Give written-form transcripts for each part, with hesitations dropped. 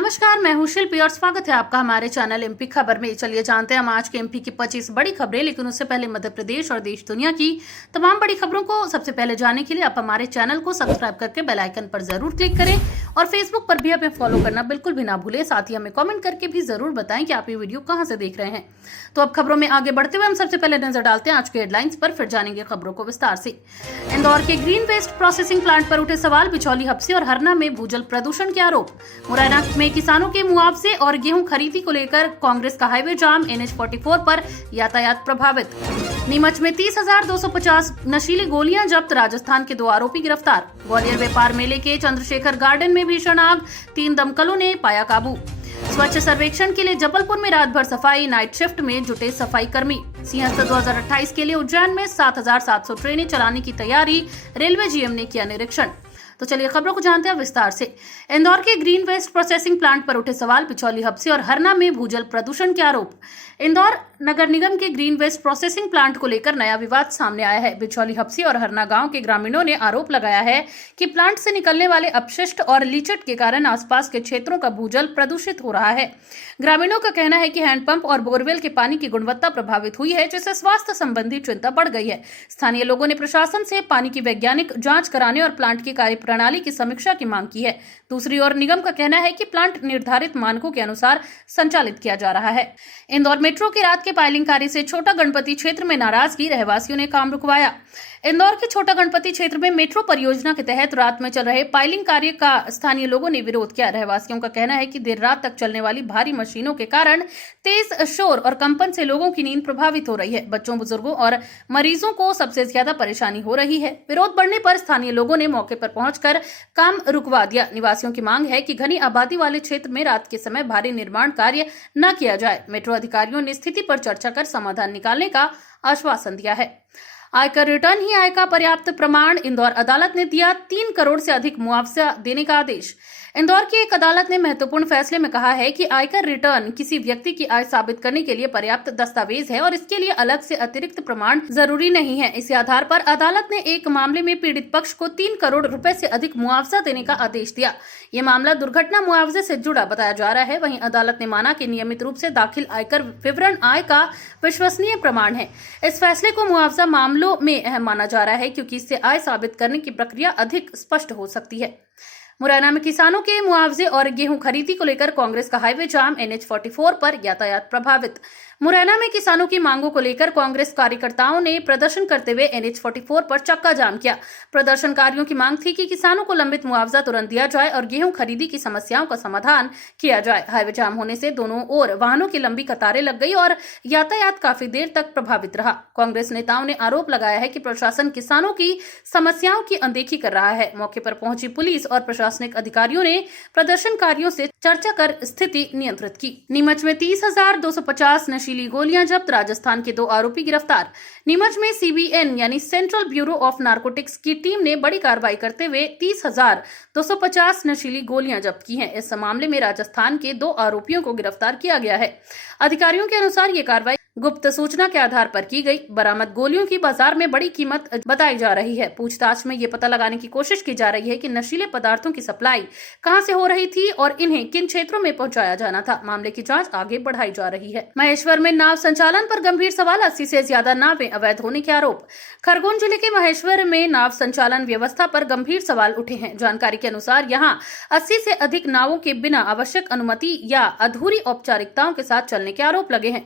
नमस्कार, मैं हूं शिल्पी और स्वागत है आपका हमारे चैनल एमपी खबर में। चलिए जानते हैं हम आज के एमपी की 25 बड़ी खबरें। लेकिन उससे पहले मध्य प्रदेश और देश दुनिया की तमाम बड़ी खबरों को सबसे पहले जानने के लिए आप हमारे चैनल को सब्सक्राइब करके बेल आइकन पर जरूर क्लिक करें और फेसबुक पर भी हमें फॉलो करना बिल्कुल भी ना भूलें। साथ ही हमें कॉमेंट करके भी जरूर बताएं कि आप ये वीडियो कहाँ से देख रहे हैं। तो अब खबरों में आगे बढ़ते हुए हम सबसे पहले नजर डालते हैं आज के हेडलाइंस पर, फिर जानेंगे खबरों को विस्तार से। इंदौर के ग्रीन वेस्ट प्रोसेसिंग प्लांट पर उठे सवाल, बिचौली, हप्सी और हरना में भूजल प्रदूषण के आरोप। मुरैना में किसानों के मुआवजे और गेहूं खरीदी को लेकर कांग्रेस का हाईवे जाम, NH 44 पर यातायात प्रभावित। नीमच में 30,250 नशीली गोलियां जब्त, राजस्थान के 2 आरोपी गिरफ्तार। ग्वालियर व्यापार मेले के चंद्रशेखर गार्डन में भीषण आग, 3 दमकलों ने पाया काबू। स्वच्छ सर्वेक्षण के लिए जबलपुर में रात भर सफाई, नाइट शिफ्ट में जुटे सफाई कर्मी। सिंहस्थ 2028 के लिए उज्जैन में 7,700 ट्रेनें चलाने की तैयारी, रेलवे GM ने किया निरीक्षण। तो चलिए खबरों को जानते हैं विस्तार से। इंदौर के ग्रीन वेस्ट प्रोसेसिंग प्लांट पर उठे सवाल, बिचौली, हप्सी और हरना में भूजल प्रदूषण के आरोप। इंदौर नगर निगम के ग्रीन वेस्ट प्रोसेसिंग प्लांट को लेकर नया विवाद सामने आया है। बिचौली, हप्सी और हरना गांव के ग्रामीणों ने आरोप लगाया है कि प्लांट से निकलने वाले अपशिष्ट और लीचट के कारण आसपास के क्षेत्रों का भूजल प्रदूषित हो रहा है। ग्रामीणों का कहना है कि हैंडपंप और बोरवेल के पानी की गुणवत्ता प्रभावित हुई है, जिससे स्वास्थ्य संबंधी चिंता बढ़ गई है। स्थानीय लोगों ने प्रशासन से पानी की वैज्ञानिक जांच कराने और प्लांट की कार्यप्रणाली की समीक्षा की मांग की है। दूसरी ओर निगम का कहना है कि प्लांट निर्धारित मानकों के अनुसार संचालित किया जा रहा है। इंदौर मेट्रो की रात के पायलिंग कार्य से छोटा गणपति क्षेत्र में नाराजगी, रहवासियों ने काम रुकवाया। इंदौर के छोटा गणपति क्षेत्र में मेट्रो परियोजना के तहत रात में चल रहे पायलिंग कार्य का स्थानीय लोगों ने विरोध किया। रहवासियों का कहना है कि देर रात तक चलने वाली भारी मशीनों के कारण तेज शोर और कंपन से लोगों की नींद प्रभावित हो रही है। बच्चों, बुजुर्गों और मरीजों को सबसे ज्यादा परेशानी हो रही है। विरोध बढ़ने पर स्थानीय लोगों ने मौके पर पहुंचकर काम रुकवा दिया। निवासियों की मांग है कि घनी आबादी वाले क्षेत्र में रात के समय भारी निर्माण कार्य न किया जाए। मेट्रो अधिकारियों ने स्थिति पर चर्चा कर समाधान निकालने का आश्वासन दिया है। आयकर रिटर्न ही आय का पर्याप्त प्रमाण, इंदौर अदालत ने दिया 3 करोड़ से अधिक मुआवजा देने का आदेश। इंदौर की एक अदालत ने महत्वपूर्ण फैसले में कहा है कि आयकर रिटर्न किसी व्यक्ति की आय साबित करने के लिए पर्याप्त दस्तावेज है और इसके लिए अलग से अतिरिक्त प्रमाण जरूरी नहीं है। इसी आधार पर अदालत ने एक मामले में पीड़ित पक्ष को 3 करोड़ रुपए से अधिक मुआवजा देने का आदेश दिया। ये मामला दुर्घटना मुआवजे से जुड़ा बताया जा रहा है। वहीं अदालत ने माना कि नियमित रूप से दाखिल आयकर विवरण आय का विश्वसनीय प्रमाण है। इस फैसले को मुआवजा मामलों में अहम माना जा रहा है, क्योंकि इससे आय साबित करने की प्रक्रिया अधिक स्पष्ट हो सकती है। मुरैना में किसानों के मुआवजे और गेहूं खरीदी को लेकर कांग्रेस का हाईवे जाम, NH 44 पर यातायात प्रभावित। मुरैना में किसानों की मांगों को लेकर कांग्रेस कार्यकर्ताओं ने प्रदर्शन करते हुए NH 44 पर चक्का जाम किया। प्रदर्शनकारियों की मांग थी कि किसानों को लंबित मुआवजा तुरंत दिया जाए और गेहूं खरीदी की समस्याओं का समाधान किया जाए। हाईवे जाम होने से दोनों ओर वाहनों की लंबी कतारें लग गई और यातायात काफी देर तक प्रभावित रहा। कांग्रेस नेताओं ने आरोप लगाया है कि प्रशासन किसानों की समस्याओं की अनदेखी कर रहा है। मौके पर पहुंची पुलिस और प्रशासनिक अधिकारियों ने प्रदर्शनकारियों से चर्चा कर स्थिति नियंत्रित की। नीमच में 30,250 नशीली गोलियां जब्त, राजस्थान के 2 आरोपी गिरफ्तार। नीमच में CBN यानी सेंट्रल ब्यूरो ऑफ नारकोटिक्स की टीम ने बड़ी कार्रवाई करते हुए 30,250 नशीली गोलियां जब्त की हैं। इस मामले में राजस्थान के 2 आरोपियों को गिरफ्तार किया गया है। अधिकारियों के अनुसार ये कार्रवाई गुप्त सूचना के आधार पर की गई। बरामद गोलियों की बाजार में बड़ी कीमत बताई जा रही है। पूछताछ में ये पता लगाने की कोशिश की जा रही है कि नशीले पदार्थों की सप्लाई कहां से हो रही थी और इन्हें किन क्षेत्रों में पहुंचाया जाना था। मामले की जांच आगे बढ़ाई जा रही है। महेश्वर में नाव संचालन पर गंभीर सवाल, 80 से ज्यादा नावें अवैध होने के आरोप। खरगोन जिले के महेश्वर में नाव संचालन व्यवस्था पर गंभीर सवाल उठे हैं। जानकारी के अनुसार यहाँ 80 से अधिक नावों के बिना आवश्यक अनुमति या अधूरी औपचारिकताओं के साथ चलने के आरोप लगे हैं।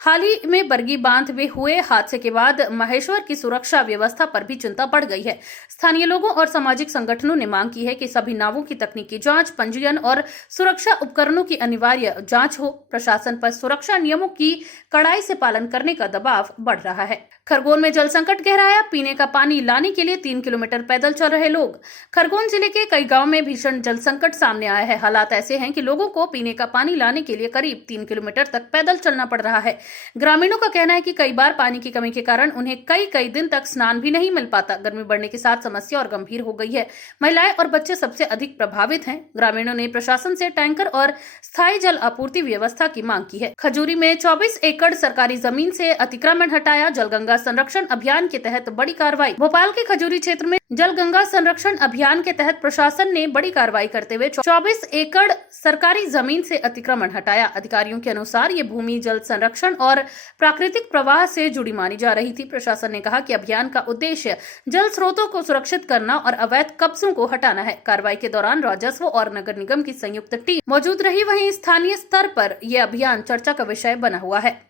हाल ही में बरगी बांध में हुए हादसे के बाद महेश्वर की सुरक्षा व्यवस्था पर भी चिंता बढ़ गई है। स्थानीय लोगों और सामाजिक संगठनों ने मांग की है कि सभी नावों की तकनीकी जांच, पंजीयन और सुरक्षा उपकरणों की अनिवार्य जांच हो। प्रशासन पर सुरक्षा नियमों की कड़ाई से पालन करने का दबाव बढ़ रहा है। खरगोन में जल संकट गहराया, पीने का पानी लाने के लिए 3 किलोमीटर पैदल चल रहे लोग। खरगोन जिले के कई गांव में भीषण जल संकट सामने आया है। हालात ऐसे हैं कि लोगों को पीने का पानी लाने के लिए करीब 3 किलोमीटर तक पैदल चलना पड़ रहा है। ग्रामीणों का कहना है कि कई बार पानी की कमी के कारण उन्हें कई दिन तक स्नान भी नहीं मिल पाता। गर्मी बढ़ने के साथ समस्या और गंभीर हो गई है। महिलाएं और बच्चे सबसे अधिक प्रभावित हैं। ग्रामीणों ने प्रशासन से टैंकर और स्थायी जल आपूर्ति व्यवस्था की मांग की है। खजूरी में 24 एकड़ सरकारी जमीन से अतिक्रमण हटाया, जलगंगा गंगा संरक्षण अभियान के तहत बड़ी कार्रवाई। भोपाल के खजूरी क्षेत्र में जल गंगा संरक्षण अभियान के तहत प्रशासन ने बड़ी कार्रवाई करते हुए 24 एकड़ सरकारी जमीन से अतिक्रमण हटाया। अधिकारियों के अनुसार ये भूमि जल संरक्षण और प्राकृतिक प्रवाह से जुड़ी मानी जा रही थी। प्रशासन ने कहा कि अभियान का उद्देश्य जल स्रोतों को सुरक्षित करना और अवैध कब्जों को हटाना है। कार्रवाई के दौरान राजस्व और नगर निगम की संयुक्त टीम मौजूद रही। वहीं स्थानीय स्तर पर यह अभियान चर्चा का विषय बना हुआ है।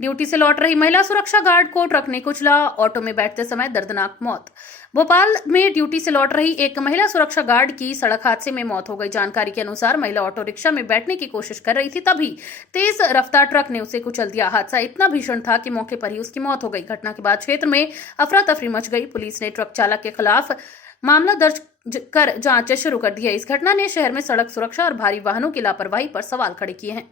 ड्यूटी से लौट रही महिला सुरक्षा गार्ड को ट्रक ने कुचला, ऑटो में बैठते समय दर्दनाक मौत। भोपाल में ड्यूटी से लौट रही एक महिला सुरक्षा गार्ड की सड़क हादसे में मौत हो गई। जानकारी के अनुसार महिला ऑटो रिक्शा में बैठने की कोशिश कर रही थी, तभी तेज रफ्तार ट्रक ने उसे कुचल दिया। हादसा इतना भीषण था कि मौके पर ही उसकी मौत हो गई। घटना के बाद क्षेत्र में अफरा तफरी मच गई। पुलिस ने ट्रक चालक के खिलाफ मामला दर्ज कर जांच शुरू कर दी है। इस घटना ने शहर में सड़क सुरक्षा और भारी वाहनों की लापरवाही पर सवाल खड़े किए हैं।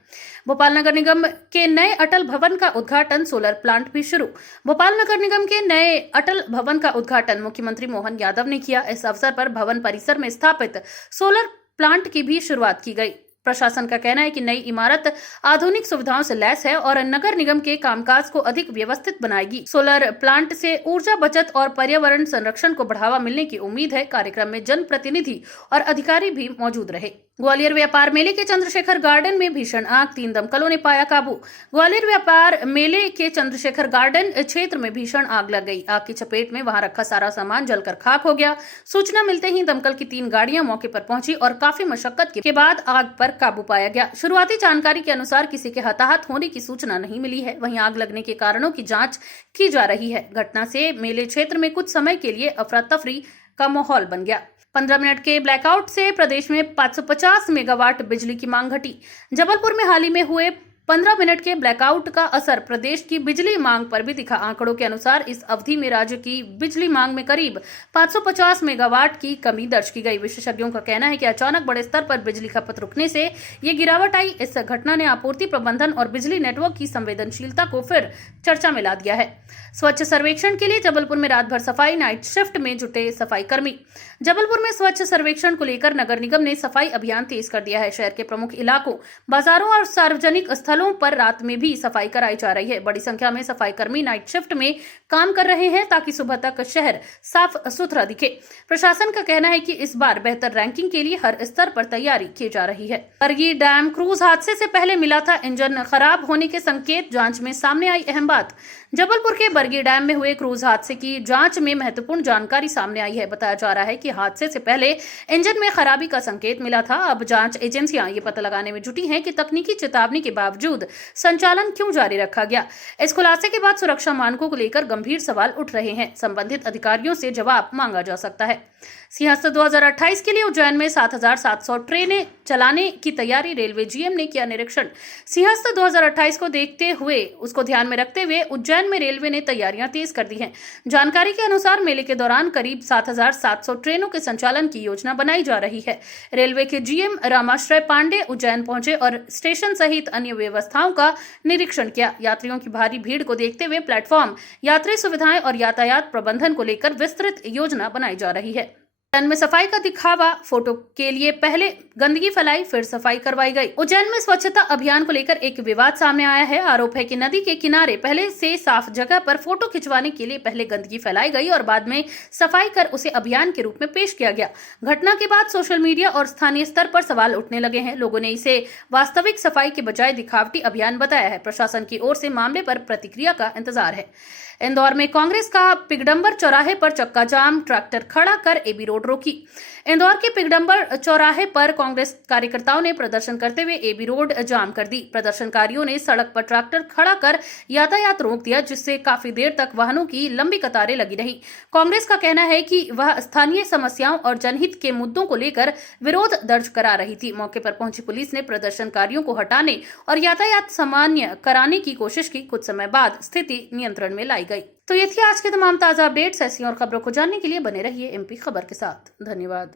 भोपाल नगर निगम के नए अटल भवन का उद्घाटन, सोलर प्लांट भी शुरू। भोपाल नगर निगम के नए अटल भवन का उद्घाटन मुख्यमंत्री मोहन यादव ने किया। इस अवसर पर भवन परिसर में स्थापित सोलर प्लांट की भी शुरुआत की गई। प्रशासन का कहना है कि नई इमारत आधुनिक सुविधाओं से लैस है और नगर निगम के कामकाज को अधिक व्यवस्थित बनाएगी। सोलर प्लांट से ऊर्जा बचत और पर्यावरण संरक्षण को बढ़ावा मिलने की उम्मीद है। कार्यक्रम में जनप्रतिनिधि और अधिकारी भी मौजूद रहे। ग्वालियर व्यापार मेले के चंद्रशेखर गार्डन में भीषण आग, 3 दमकलों ने पाया काबू। ग्वालियर व्यापार मेले के चंद्रशेखर गार्डन क्षेत्र में भीषण आग लग गई। आग की चपेट में वहां रखा सारा सामान जलकर खाक हो गया। सूचना मिलते ही दमकल की 3 गाड़ियां मौके पर पहुंची और काफी मशक्कत के बाद आग पर काबू पाया गया। शुरुआती जानकारी के अनुसार किसी के हताहत होने की सूचना नहीं मिली है। वहीं आग लगने के कारणों की जांच की जा रही है। घटना से मेले क्षेत्र में कुछ समय के लिए अफरा तफरी का माहौल बन गया। 15 मिनट के ब्लैकआउट से प्रदेश में 550 मेगावाट बिजली की मांग घटी। जबलपुर में हाल ही में हुए 15 मिनट के ब्लैकआउट का असर प्रदेश की बिजली मांग पर भी दिखा। आंकड़ों के अनुसार इस अवधि में राज्य की बिजली मांग में करीब 550 मेगावाट की कमी दर्ज की गई। विशेषज्ञों का कहना है कि अचानक बड़े स्तर पर बिजली खपत रुकने से ये गिरावट आई। इस घटना ने आपूर्ति प्रबंधन और बिजली नेटवर्क की संवेदनशीलता को फिर चर्चा में ला दिया है। स्वच्छ सर्वेक्षण के लिए जबलपुर में रात भर सफाई, नाइट शिफ्ट में जुटे सफाई कर्मी। जबलपुर में स्वच्छ सर्वेक्षण को लेकर नगर निगम ने सफाई अभियान तेज कर दिया है। शहर के प्रमुख इलाकों, बाजारों और सार्वजनिक स्थलों पर रात में भी सफाई कराई जा रही है। बड़ी संख्या में सफाई कर्मी नाइट शिफ्ट में काम कर रहे हैं ताकि सुबह तक शहर साफ सुथरा दिखे। प्रशासन का कहना है कि इस बार बेहतर रैंकिंग के लिए हर स्तर पर तैयारी की जा रही है। बरगी डैम क्रूज हादसे से पहले मिला था इंजन खराब होने के संकेत, जांच में सामने आई अहम बात। जबलपुर के बरगी डैम में हुए क्रूज हादसे की जांच में महत्वपूर्ण जानकारी सामने आई है। बताया जा रहा है कि हादसे से पहले इंजन में खराबी का संकेत मिला था। अब जांच एजेंसियां ये पता लगाने में जुटी हैं कि तकनीकी चेतावनी के बावजूद संचालन क्यों जारी रखा गया। इस खुलासे के बाद सुरक्षा मानकों को लेकर गंभीर सवाल उठ रहे हैं। संबंधित अधिकारियों से जवाब मांगा जा सकता है। सिंहस्थ 2028 के लिए उज्जैन में 7,700 ट्रेनें चलाने की तैयारी, रेलवे जीएम ने किया निरीक्षण। सिंहस्थ 2028 को देखते हुए, उसको ध्यान में रखते हुए उज्जैन में रेलवे ने तैयारियां तेज कर दी हैं। जानकारी के अनुसार मेले के दौरान करीब 7,700 ट्रेनों के संचालन की योजना बनाई जा रही है। रेलवे के जीएम रामाश्रय पांडे उज्जैन पहुंचे और स्टेशन सहित अन्य व्यवस्थाओं का निरीक्षण किया। यात्रियों की भारी भीड़ को देखते हुए प्लेटफॉर्म, यात्री सुविधाएं और यातायात प्रबंधन को लेकर विस्तृत योजना बनाई जा रही है। उज्जैन में सफाई का दिखावा, फोटो के लिए पहले गंदगी फैलाई, फिर सफाई करवाई गई। उज्जैन में स्वच्छता अभियान को लेकर एक विवाद सामने आया है। आरोप है कि नदी के किनारे पहले से साफ जगह पर फोटो खिंचवाने के लिए पहले गंदगी फैलाई गई और बाद में सफाई कर उसे अभियान के रूप में पेश किया गया। घटना के बाद सोशल मीडिया और स्थानीय स्तर पर सवाल उठने लगे हैं। लोगों ने इसे वास्तविक सफाई के बजाय दिखावटी अभियान बताया है। प्रशासन की ओर से मामले पर प्रतिक्रिया का इंतजार है। इंदौर में कांग्रेस का पिगडंबर चौराहे पर चक्का जाम, ट्रैक्टर खड़ा कर एबी रोड रोकी। इंदौर के पिगडंबर चौराहे पर कांग्रेस कार्यकर्ताओं ने प्रदर्शन करते हुए एबी रोड जाम कर दी। प्रदर्शनकारियों ने सड़क पर ट्रैक्टर खड़ा कर यातायात रोक दिया, जिससे काफी देर तक वाहनों की लंबी कतारें लगी रही। कांग्रेस का कहना है कि वह स्थानीय समस्याओं और जनहित के मुद्दों को लेकर विरोध दर्ज करा रही थी। मौके पर पहुंची पुलिस ने प्रदर्शनकारियों को हटाने और यातायात सामान्य कराने की कोशिश की। कुछ समय बाद स्थिति नियंत्रण में लाई गई। तो ये थी आज के तमाम ताजा अपडेट्स। ऐसी और खबरों को जानने के लिए बने रहिए एमपी खबर के साथ। धन्यवाद।